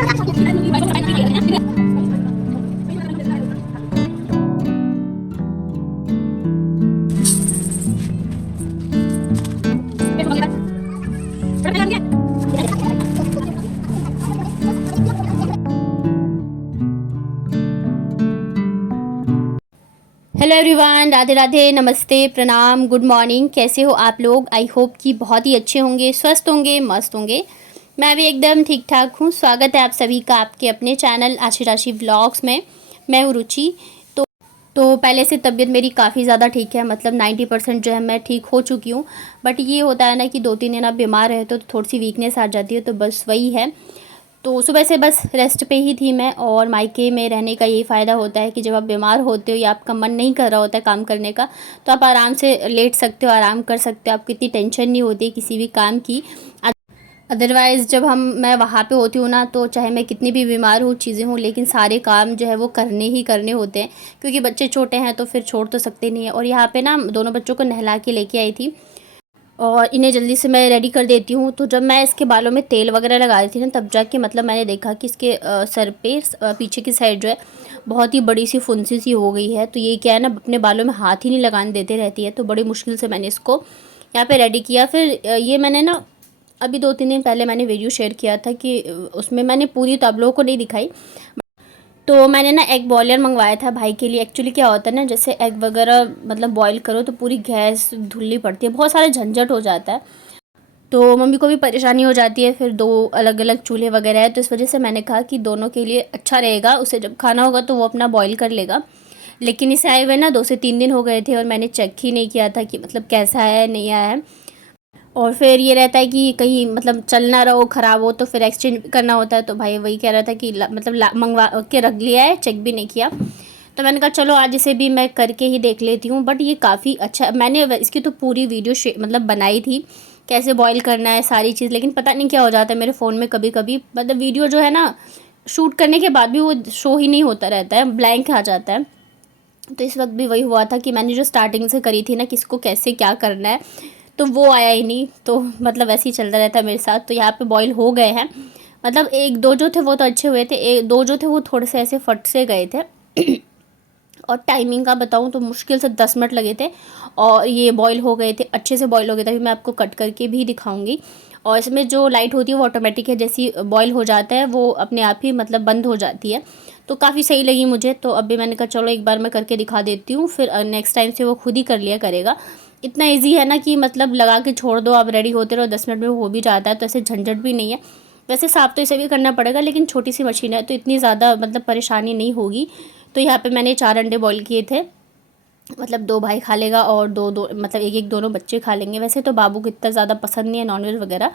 Hello everyone, Radhe Radhe, नमस्ते, प्रणाम, good morning. कैसे हो आप लोग? आई होप कि बहुत ही अच्छे होंगे, स्वस्थ होंगे, मस्त होंगे। मैं भी एकदम ठीक ठाक हूँ। स्वागत है आप सभी का आपके अपने चैनल आशी राशि व्लॉग्स में। मैं हूँ रुचि। तो पहले से तबीयत मेरी काफ़ी ज़्यादा ठीक है, मतलब 90% जो है मैं ठीक हो चुकी हूँ। बट ये होता है ना कि 2-3 दिन आप बीमार रहे तो थोड़ी सी वीकनेस आ जाती है, तो बस वही है। तो सुबह से बस रेस्ट पे ही थी मैं। और मायके में रहने का यही फ़ायदा होता है कि जब आप बीमार होते हो या आपका मन नहीं कर रहा होता है काम करने का, तो आप आराम से लेट सकते हो, आराम कर सकते हो। आपको इतनी टेंशन नहीं होती है किसी भी काम की। अदरवाइज़ जब मैं वहाँ पे होती हूँ ना, तो चाहे मैं कितनी भी बीमार हूँ, चीज़ें हूँ, लेकिन सारे काम जो है वो करने ही करने होते हैं, क्योंकि बच्चे छोटे हैं तो फिर छोड़ तो सकते नहीं है। और यहाँ पे ना दोनों बच्चों को नहला के लेके आई थी और इन्हें जल्दी से मैं रेडी कर देती हूँ। तो जब मैं इसके बालों में तेल वगैरह लगा रही थी ना, तब जाके मतलब मैंने देखा कि इसके सर पे पीछे की साइड जो है बहुत ही बड़ी सी फुंसी सी हो गई है। तो ये क्या है ना, अपने बालों में हाथ ही नहीं लगाने देते रहती है। तो बड़ी मुश्किल से मैंने इसको यहाँ पे रेडी किया। फिर ये मैंने ना अभी 2-3 दिन पहले मैंने वीडियो शेयर किया था कि उसमें मैंने पूरी तो आप लोगों को नहीं दिखाई। तो मैंने ना एग बॉयलर मंगवाया था भाई के लिए। एक्चुअली क्या होता है ना, जैसे एग वगैरह मतलब बॉईल करो तो पूरी गैस धुलनी पड़ती है, बहुत सारा झंझट हो जाता है। तो मम्मी को भी परेशानी हो जाती है, फिर 2 अलग अलग चूल्हे वगैरह है, तो इस वजह से मैंने कहा कि दोनों के लिए अच्छा रहेगा। उसे जब खाना होगा तो वो अपना बॉईल कर लेगा। लेकिन इसे आए हुए ना 2 से 3 दिन हो गए थे और मैंने चेक ही नहीं किया था कि मतलब कैसा है, नहीं आया है। और फिर ये रहता है कि कहीं मतलब चल ना रहा हो, ख़राब हो, तो फिर एक्सचेंज करना होता है। तो भाई वही कह रहा था कि मंगवा के रख लिया है, चेक भी नहीं किया। तो मैंने कहा चलो आज इसे भी मैं करके ही देख लेती हूँ। बट ये काफ़ी अच्छा, मैंने इसकी तो पूरी वीडियो मतलब बनाई थी कैसे बॉईल करना है सारी चीज़। लेकिन पता नहीं क्या हो जाता है मेरे फ़ोन में, कभी कभी मतलब वीडियो जो है ना शूट करने के बाद भी वो शो ही नहीं होता रहता है, ब्लैंक आ जाता है। तो इस वक्त भी वही हुआ था कि मैंने जो स्टार्टिंग से करी थी ना, किसको कैसे क्या करना है, तो वो आया ही नहीं। तो मतलब ऐसे ही चलता रहता है मेरे साथ। तो यहाँ पे बॉईल हो गए हैं, मतलब 1-2 जो थे वो तो अच्छे हुए थे, 1-2 जो थे वो थोड़े से ऐसे फट से गए थे। और टाइमिंग का बताऊँ तो मुश्किल से 10 मिनट लगे थे और ये बॉईल हो गए थे, अच्छे से बॉईल हो गए थे। अभी मैं आपको कट करके भी दिखाऊंगी। और इसमें जो लाइट होती है वो ऑटोमेटिक है, जैसी बॉईल हो जाता है वो अपने आप ही मतलब बंद हो जाती है। तो काफ़ी सही लगी मुझे। तो अभी मैंने कहा चलो एक बार मैं करके दिखा देती हूँ, फिर नेक्स्ट टाइम से वो खुद ही कर लिया करेगा। इतना ईजी है ना कि मतलब लगा के छोड़ दो, आप रेडी होते रहो, 10 मिनट में हो भी जाता है। तो ऐसे झंझट भी नहीं है। वैसे साफ़ तो इसे भी करना पड़ेगा, लेकिन छोटी सी मशीन है तो इतनी ज़्यादा मतलब परेशानी नहीं होगी। तो यहाँ पे मैंने 4 अंडे बॉईल किए थे, मतलब 2 भाई खा लेगा और 2-2 मतलब एक-एक दोनों बच्चे खा लेंगे। वैसे तो बाबू को इतना ज़्यादा पसंद नहीं है नॉनवेज वगैरह,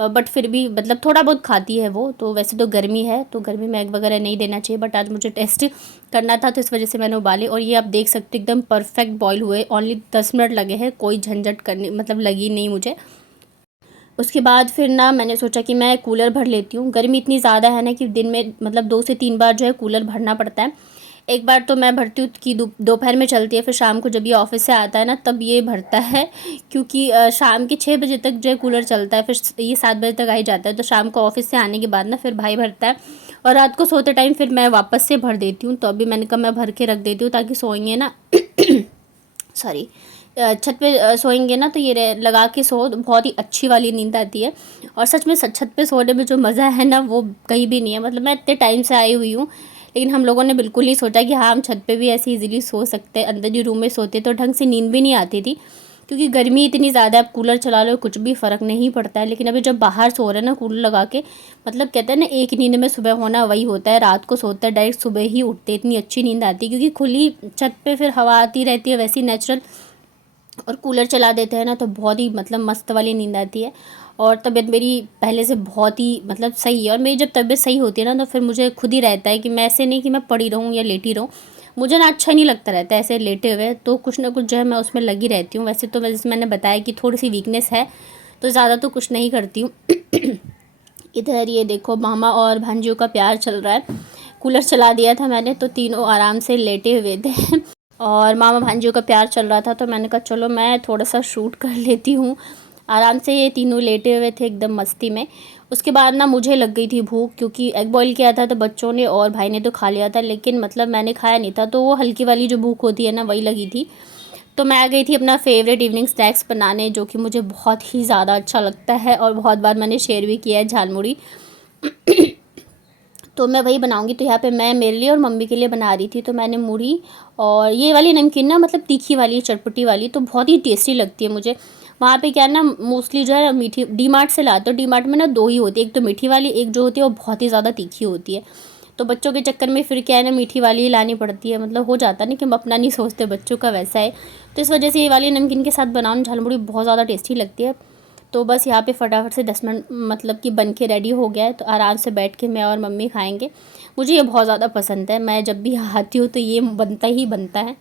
बट फिर भी मतलब थोड़ा बहुत खाती है वो। तो वैसे तो गर्मी है तो गर्मी में एग वगैरह नहीं देना चाहिए, बट आज मुझे टेस्ट करना था तो इस वजह से मैंने उबाले। और ये आप देख सकते हो एकदम परफेक्ट बॉईल हुए, ओनली 10 मिनट लगे हैं, कोई झंझट करनी मतलब लगी नहीं मुझे। उसके बाद फिर ना मैंने सोचा कि मैं कूलर भर लेती हूँ। गर्मी इतनी ज़्यादा है ना कि दिन में मतलब 2 से 3 बार जो है कूलर भरना पड़ता है। एक बार तो मैं भरती हूँ कि दोपहर में चलती है, फिर शाम को जब ये ऑफिस से आता है ना तब ये भरता है, क्योंकि शाम के 6 बजे तक जो है कूलर चलता है, फिर ये 7 बजे तक आ ही जाता है। तो शाम को ऑफिस से आने के बाद ना फिर भाई भरता है और रात को सोते टाइम फिर मैं वापस से भर देती हूँ। तो अभी मैंने कहा मैं भर के रख देती हूँ ताकि सोएंगे ना सॉरी, छत पे सोएंगे ना तो ये लगा के सो तो बहुत ही अच्छी वाली नींद आती है। और सच में छत पे सोने में जो मज़ा है ना वो कहीं भी नहीं है। मतलब मैं इतने टाइम से आई हुई हूँ, लेकिन हम लोगों ने बिल्कुल नहीं सोचा कि हाँ हम छत पे भी ऐसे इजीली सो सकते हैं। अंदर ही रूम में सोते तो ढंग से नींद भी नहीं आती थी, क्योंकि गर्मी इतनी ज़्यादा है। आप कूलर चला लो कुछ भी फ़र्क नहीं पड़ता है। लेकिन अभी जब बाहर सो रहे हैं ना कूलर लगा के, मतलब कहते हैं ना एक नींद में सुबह होना, वही होता है। रात को सोते हैं डायरेक्ट सुबह ही उठते, इतनी अच्छी नींद आती है, क्योंकि खुली छत पे फिर हवा आती रहती है वैसी नेचुरल। और कूलर चला देते हैं ना तो बहुत ही मतलब मस्त वाली नींद आती है। और तबीयत मेरी पहले से बहुत ही मतलब सही है। और मेरी जब तबीयत सही होती है ना तो फिर मुझे खुद ही रहता है कि मैं ऐसे नहीं कि मैं पड़ी रहूँ या लेटी रहूँ। मुझे ना अच्छा नहीं लगता रहता है ऐसे लेटे हुए, तो कुछ ना कुछ जो है मैं उसमें लगी रहती हूँ। वैसे तो जैसे मैंने बताया कि थोड़ी सी वीकनेस है, तो ज़्यादा तो कुछ नहीं करती हूँ। इधर ये देखो मामा और भांजियों का प्यार चल रहा है। कूलर चला दिया था मैंने तो तीनों आराम से लेटे हुए थे और मामा भांजियों का प्यार चल रहा था। तो मैंने कहा चलो मैं थोड़ा सा शूट कर लेती हूँ। आराम से ये तीनों लेटे हुए थे एकदम मस्ती में। उसके बाद ना मुझे लग गई थी भूख, क्योंकि एग बॉईल किया था तो बच्चों ने और भाई ने तो खा लिया था, लेकिन मतलब मैंने खाया नहीं था, तो वो हल्की वाली जो भूख होती है ना वही लगी थी। तो मैं आ गई थी अपना फेवरेट इवनिंग स्नैक्स बनाने, जो कि मुझे बहुत ही ज़्यादा अच्छा लगता है और बहुत बार मैंने शेयर भी किया है, झालमुड़ी। तो मैं वही बनाऊंगी। तो यहाँ पे मैं मेरे लिए और मम्मी के लिए बना रही थी। तो मैंने मुढ़ी और ये वाली नमकीन ना मतलब तीखी वाली, चटपटी वाली, तो बहुत ही टेस्टी लगती है मुझे। वहाँ पे क्या है ना, मोस्टली जो है मीठी डी मार्ट से लाते हो। डी मार्ट में ना दो ही होती है, एक तो मीठी वाली, एक जो होती है वो बहुत ही ज़्यादा तीखी होती है। तो बच्चों के चक्कर में फिर क्या है ना, मीठी वाली ही लानी पड़ती है। मतलब हो जाता है ना कि हम अपना नहीं सोचते, बच्चों का वैसा है। तो इस वजह से ये वाली नमकीन के साथ बनाऊँ झालमुड़ी बहुत ज़्यादा टेस्टी लगती है। तो बस यहाँ पे फटाफट से 10 मिनट मतलब कि बन के रेडी हो गया है। तो आराम से बैठ के मैं और मम्मी खाएंगे। मुझे ये बहुत ज़्यादा पसंद है, मैं जब भी आती हूँ तो ये बनता ही बनता है।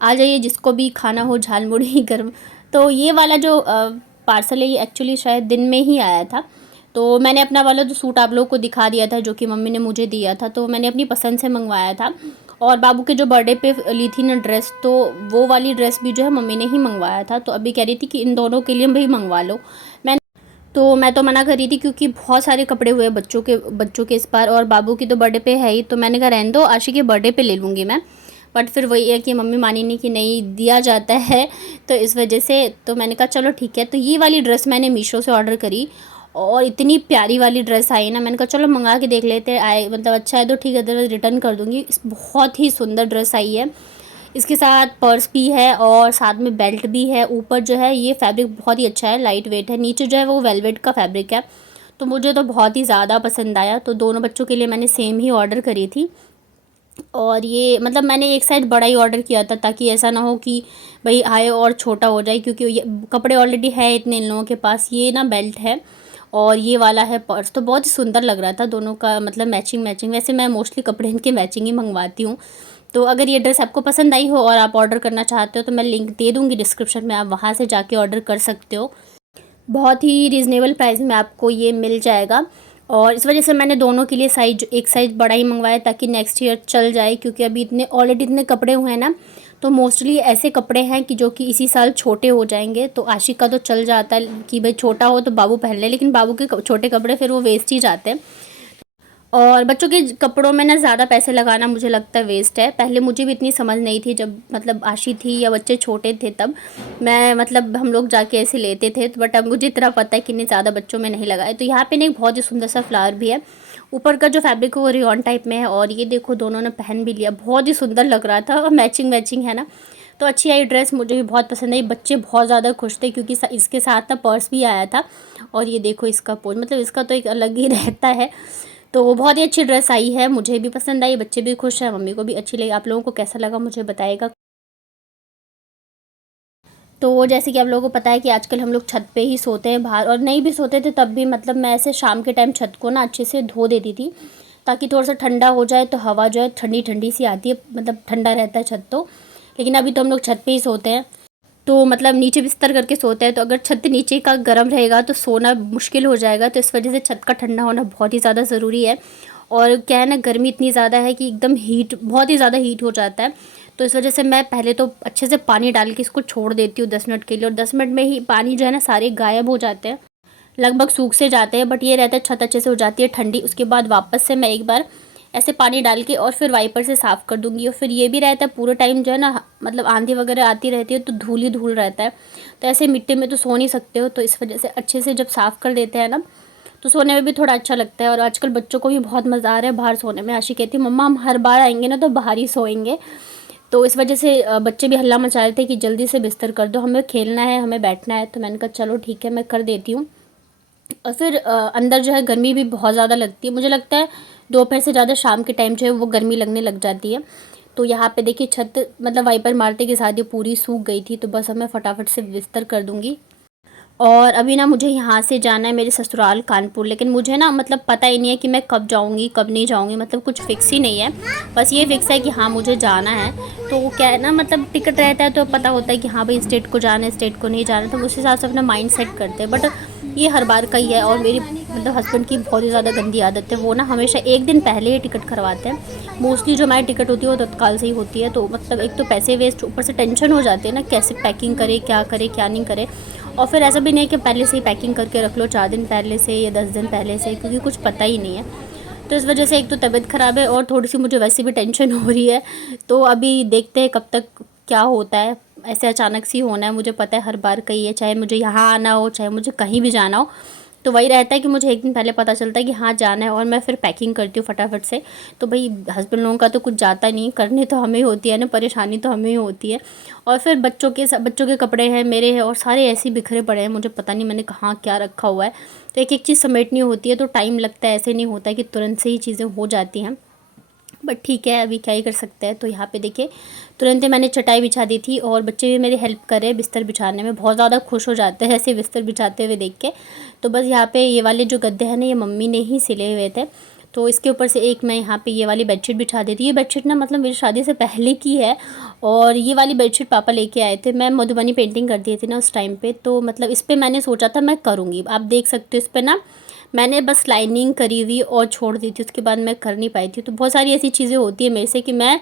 आ जाइए जिसको भी खाना हो झालमुड़ी गर्म। तो ये वाला जो पार्सल है ये एक्चुअली शायद दिन में ही आया था। तो मैंने अपना वाला जो सूट आप लोगों को दिखा दिया था, जो कि मम्मी ने मुझे दिया था, तो मैंने अपनी पसंद से मंगवाया था। और बाबू के जो बर्थडे पे ली थी ना ड्रेस, तो वो वाली ड्रेस भी जो है मम्मी ने ही मंगवाया था। तो अभी कह रही थी कि इन दोनों के लिए भी मंगवा लो। मैं तो मना कर रही थी, क्योंकि बहुत सारे कपड़े हुए बच्चों के इस बार, और बाबू की तो बर्थडे पे है ही। तो मैंने कहा रहने दो, आशी के बर्थडे पे ले लूँगी मैं। बट फिर वही है कि मम्मी मानी नहीं कि नहीं दिया जाता है, तो इस वजह से तो मैंने कहा चलो ठीक है। तो ये वाली ड्रेस मैंने मीशो से ऑर्डर करी और इतनी प्यारी वाली ड्रेस आई ना, मैंने कहा चलो मंगा के देख लेते हैं, आए मतलब अच्छा है तो ठीक है, अदरवाइज रिटर्न कर दूँगी। बहुत ही सुंदर ड्रेस आई है। इसके साथ पर्स भी है और साथ में बेल्ट भी है। ऊपर जो है ये फैब्रिक बहुत ही अच्छा है, लाइट वेट है। नीचे जो है वो वेलवेट का फैब्रिक है। तो मुझे तो बहुत ही ज़्यादा पसंद आया। तो दोनों बच्चों के लिए मैंने सेम ही ऑर्डर करी थी। और ये मतलब मैंने एक साइड बड़ा ही ऑर्डर किया था, ताकि ऐसा ना हो कि भाई आए और छोटा हो जाए, क्योंकि ये कपड़े ऑलरेडी है इतने इन लोगों के पास। ये ना बेल्ट है और ये वाला है पर्स। तो बहुत ही सुंदर लग रहा था दोनों का, मतलब मैचिंग मैचिंग। वैसे मैं मोस्टली कपड़े इनके मैचिंग ही मंगवाती हूँ। तो अगर ये ड्रेस आपको पसंद आई हो और आप ऑर्डर करना चाहते हो तो मैं लिंक दे दूँगी डिस्क्रिप्शन में, आप वहाँ से जाके ऑर्डर कर सकते हो। बहुत ही रीज़नेबल प्राइस में आपको ये मिल जाएगा। और इस वजह से मैंने दोनों के लिए एक साइज़ बड़ा ही मंगवाया, ताकि नेक्स्ट ईयर चल जाए, क्योंकि अभी ऑलरेडी इतने कपड़े हुए हैं ना। तो मोस्टली ऐसे कपड़े हैं कि जो कि इसी साल छोटे हो जाएंगे। तो आशिक का तो चल जाता है कि भाई छोटा हो तो बाबू पहन ले, लेकिन बाबू के छोटे कपड़े फिर वो वेस्ट ही जाते हैं। और बच्चों के कपड़ों में ना ज़्यादा पैसे लगाना मुझे लगता है वेस्ट है। पहले मुझे भी इतनी समझ नहीं थी, जब मतलब आशी थी या बच्चे छोटे थे तब मैं मतलब हम लोग जाके ऐसे लेते थे। तो बट अब मुझे इतना पता है कि इतने ज़्यादा बच्चों में नहीं लगाए। तो यहाँ पे ना एक बहुत ही सुंदर सा फ्लावर भी है। ऊपर का जो फैब्रिक है वो रियॉन टाइप में है, और ये देखो दोनों ने पहन भी लिया, बहुत ही सुंदर लग रहा था और मैचिंग मैचिंग है ना। तो अच्छी आई ड्रेस, मुझे भी बहुत पसंद आई। बच्चे बहुत ज़्यादा खुश थे, क्योंकि इसके साथ ना पर्स भी आया था। और ये देखो इसका पोज, मतलब इसका तो एक अलग ही रहता है। तो बहुत ही अच्छी ड्रेस आई है, मुझे भी पसंद आई, बच्चे भी खुश हैं, मम्मी को भी अच्छी लगी। आप लोगों को कैसा लगा मुझे बताइएगा। तो जैसे कि आप लोगों को पता है कि आजकल हम लोग छत पे ही सोते हैं बाहर, और नहीं भी सोते थे तब भी मतलब मैं ऐसे शाम के टाइम छत को ना अच्छे से धो देती थी, ताकि थोड़ा सा ठंडा हो जाए। तो हवा जो है ठंडी ठंडी सी आती है, मतलब ठंडा रहता है छत तो। लेकिन अभी तो हम लोग छत पे ही सोते हैं, तो मतलब नीचे बिस्तर करके सोते हैं। तो अगर छत नीचे का गर्म रहेगा तो सोना मुश्किल हो जाएगा। तो इस वजह से छत का ठंडा होना बहुत ही ज़्यादा ज़रूरी है। और क्या है ना, गर्मी इतनी ज़्यादा है कि एकदम हीट, बहुत ही ज़्यादा हीट हो जाता है। तो इस वजह से मैं पहले तो अच्छे से पानी डाल के इसको छोड़ देती हूँ 10 मिनट के लिए, और 10 मिनट में ही पानी जो है ना सारे गायब हो जाते हैं, लगभग सूख से जाते हैं। बट ये रहता है छत अच्छे से हो जाती है ठंडी। उसके बाद वापस से मैं एक बार ऐसे पानी डाल के और फिर वाइपर से साफ़ कर दूंगी। और फिर ये भी रहता है पूरे टाइम जो है ना, मतलब आंधी वगैरह आती रहती है तो धूल ही धूल रहता है। तो ऐसे मिट्टी में तो सो नहीं सकते हो, तो इस वजह से अच्छे से जब साफ़ कर देते हैं ना, तो सोने में भी थोड़ा अच्छा लगता है। और आजकल बच्चों को भी बहुत मज़ा आ रहा है बाहर सोने में। आशी कहती है मम्मा हम हर बार आएंगे ना तो बाहर ही सोएंगे। तो इस वजह से बच्चे भी हल्ला मचा रहे थे कि जल्दी से बिस्तर कर दो, हमें खेलना है, हमें बैठना है। तो मैंने कहा चलो ठीक है, मैं कर देती हूँ। और फिर अंदर जो है गर्मी भी बहुत ज़्यादा लगती है, मुझे लगता है दोपहर से ज़्यादा शाम के टाइम जो है वो गर्मी लगने लग जाती है। तो यहाँ पे देखिए छत मतलब वाइपर मारते के साथ ये पूरी सूख गई थी। तो बस अब मैं फटाफट से बिस्तर कर दूँगी। और अभी ना मुझे यहाँ से जाना है मेरे ससुराल कानपुर, लेकिन मुझे ना मतलब पता ही नहीं है कि मैं कब जाऊँगी कब नहीं जाऊँगी, मतलब कुछ फिक्स ही नहीं है। बस ये फिक्स है कि हाँ मुझे जाना है। तो क्या है ना, मतलब टिकट रहता है तो पता होता है कि हाँ भाई स्टेट को जाना है, स्टेट को नहीं जाना, तो उस हिसाब से अपना माइंड सेट करते हैं। बट ये हर बार का ही है। और मेरी मतलब हस्बैंड की बहुत ही ज़्यादा गंदी आदत है, वो ना हमेशा एक दिन पहले ही टिकट करवाते हैं। मोस्टली जो हमारी टिकट होती है वो तत्काल से ही होती है। तो मतलब एक तो पैसे वेस्ट, ऊपर से टेंशन हो जाती है ना, कैसे पैकिंग करे, क्या करे क्या नहीं करे। और फिर ऐसा भी नहीं है कि पहले से ही पैकिंग करके रख लो 4 दिन पहले से या 10 दिन पहले से, क्योंकि कुछ पता ही नहीं है। तो इस वजह से एक तो तबीयत ख़राब है और थोड़ी सी मुझे वैसे भी टेंशन हो रही है। तो अभी देखते हैं कब तक क्या होता है। ऐसे अचानक से ही होना है, मुझे पता है हर बार का ही है, चाहे मुझे यहाँ आना हो चाहे मुझे कहीं भी जाना हो। तो वही रहता है कि मुझे एक दिन पहले पता चलता है कि हाँ जाना है, और मैं फिर पैकिंग करती हूँ फटाफट से। तो भाई हस्बैंड लोगों का तो कुछ जाता नहीं, करने तो हमें ही होती है ना, परेशानी तो हमें ही होती है। और फिर बच्चों के कपड़े हैं, मेरे हैं, और सारे ऐसे ही बिखरे पड़े हैं, मुझे पता नहीं मैंने कहाँ क्या रखा हुआ है। तो एक एक चीज़ समेटनी होती है तो टाइम लगता है, ऐसे नहीं होता है कि तुरंत से ही चीज़ें हो जाती हैं। बट ठीक है, अभी क्या ही कर सकते हैं। तो यहाँ पे देखिए तुरंत ही मैंने चटाई बिछा दी थी, और बच्चे भी मेरी हेल्प कर रहे हैं बिस्तर बिछाने में, बहुत ज़्यादा खुश हो जाते हैं ऐसे बिस्तर बिछाते हुए देख के। तो बस यहाँ पे ये वाले जो गद्दे हैं ना, ये मम्मी ने ही सिले हुए थे। तो इसके ऊपर से एक मैं यहाँ पे ये वाली बेडशीट बिछा दी थी। ये बेडशीट ना मतलब मेरी शादी से पहले की है, और ये वाली बेडशीट पापा लेके आए थे। मैं मधुबनी पेंटिंग कर दी थी ना उस टाइम पे, तो मतलब इस पर मैंने सोचा था मैं करूँगी। आप देख सकते हो इस पर ना मैंने बस लाइनिंग करी हुई और छोड़ दी थी, उसके बाद मैं कर नहीं पाई थी। तो बहुत सारी ऐसी चीज़ें होती है मेरे से कि मैं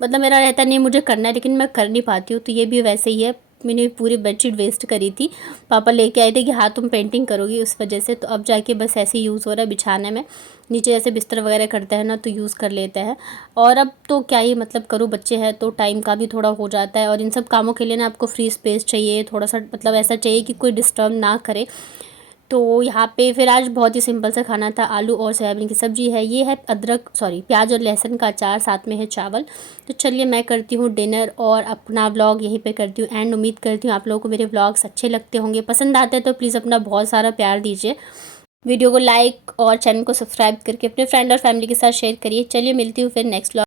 मतलब मेरा रहता नहीं मुझे करना है, लेकिन मैं कर नहीं पाती हूँ। तो ये भी वैसे ही है, मैंने पूरी बेडशीट वेस्ट करी थी। पापा लेके आए थे कि हाँ तुम पेंटिंग करोगी, उस वजह से। तो अब जाके बस ऐसे ही यूज़ हो रहा है बिछाने में, नीचे जैसे बिस्तर वगैरह करते हैं ना तो यूज़ कर लेते हैं। और अब तो क्या ही मतलब करूँ, बच्चे हैं तो टाइम का भी थोड़ा हो जाता है, और इन सब कामों के लिए ना आपको फ्री स्पेस चाहिए थोड़ा सा, मतलब ऐसा चाहिए कि कोई डिस्टर्ब ना करे। तो यहाँ पे फिर आज बहुत ही सिंपल सा खाना था, आलू और सोयाबीन की सब्ज़ी है, ये है प्याज और लहसुन का अचार, साथ में है चावल। तो चलिए मैं करती हूँ डिनर और अपना व्लॉग यहीं पे करती हूँ एंड। उम्मीद करती हूँ आप लोगों को मेरे व्लॉग्स अच्छे लगते होंगे, पसंद आते हैं तो प्लीज़ अपना बहुत सारा प्यार दीजिए। वीडियो को लाइक और चैनल को सब्सक्राइब करके अपने फ्रेंड और फैमिली के साथ शेयर करिए। चलिए मिलती हूँ फिर नेक्स्ट व्लॉग।